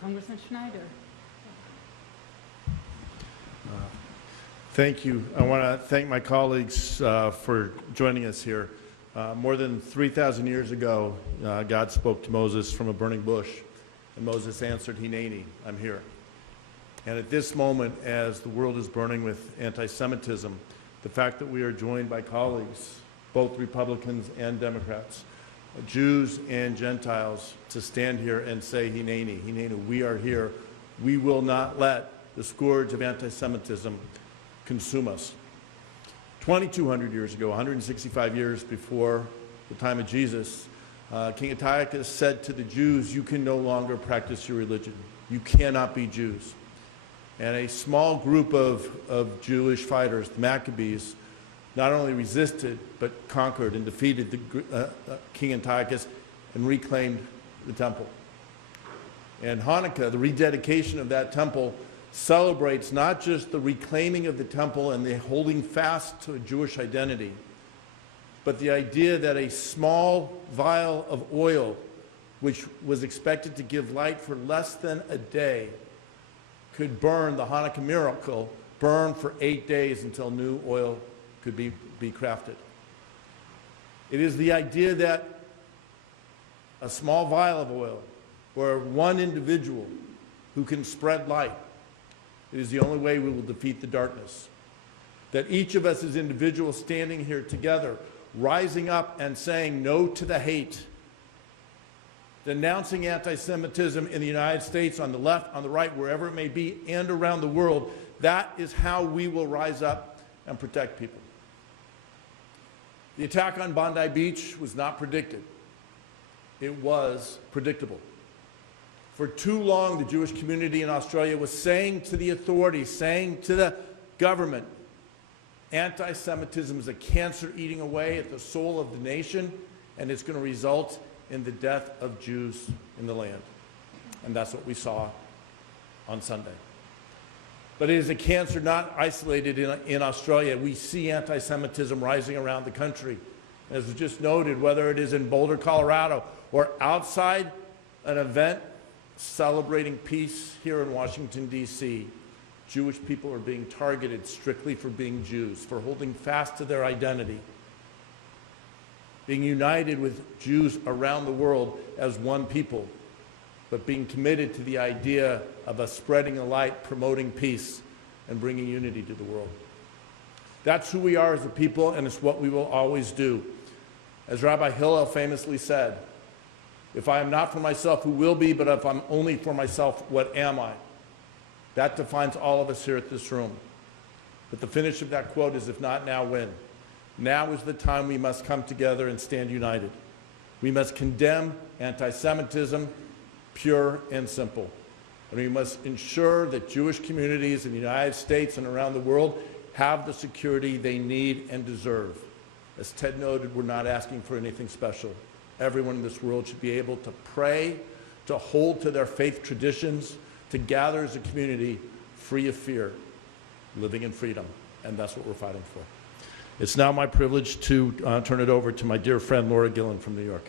Congressman Schneider. Thank you. I want to thank my colleagues for joining us here. More than 3,000 years ago, God spoke to Moses from a burning bush, and Moses answered, "Hineni, I'm here." And at this moment, as the world is burning with anti-Semitism, the fact that we are joined by colleagues, both Republicans and Democrats, Jews and Gentiles, to stand here and say, "Hineni, Hineni, we are here. We will not let the scourge of anti-Semitism consume us." 2,200 years ago, 165 years before the time of Jesus, King Antiochus said to the Jews, "You can no longer practice your religion. You cannot be Jews." And a small group of Jewish fighters, the Maccabees, not only resisted but conquered and defeated King Antiochus and reclaimed the temple. And Hanukkah, the rededication of that temple, celebrates not just the reclaiming of the temple and the holding fast to a Jewish identity, but the idea that a small vial of oil, which was expected to give light for less than a day, could burn, the Hanukkah miracle, burn for 8 days until new oil could be crafted. It is the idea that a small vial of oil, or one individual who can spread light, it is the only way we will defeat the darkness. That each of us as individuals standing here together, rising up and saying no to the hate, denouncing anti-Semitism in the United States, on the left, on the right, wherever it may be, and around the world, that is how we will rise up and protect people. The attack on Bondi Beach was not predicted. It was predictable. For too long, the Jewish community in Australia was saying to the authorities, saying to the government, anti-Semitism is a cancer eating away at the soul of the nation, and it's going to result in the death of Jews in the land. And that's what we saw on Sunday. But it is a cancer not isolated in Australia. We see anti-Semitism rising around the country. As was just noted, whether it is in Boulder, Colorado, or outside an event celebrating peace here in Washington, D.C., Jewish people are being targeted strictly for being Jews, for holding fast to their identity, being united with Jews around the world as one people, but being committed to the idea of us spreading a light, promoting peace, and bringing unity to the world. That's who we are as a people, and it's what we will always do. As Rabbi Hillel famously said, "If I am not for myself, who will be? But if I'm only for myself, what am I?" That defines all of us here at this room. But the finish of that quote is, "If not now, when?" Now is the time we must come together and stand united. We must condemn anti-Semitism, pure and simple. And we must ensure that Jewish communities in the United States and around the world have the security they need and deserve. As Ted noted, we're not asking for anything special. Everyone in this world should be able to pray, to hold to their faith traditions, to gather as a community free of fear, living in freedom. And that's what we're fighting for. It's now my privilege to turn it over to my dear friend Laura Gillen from New York.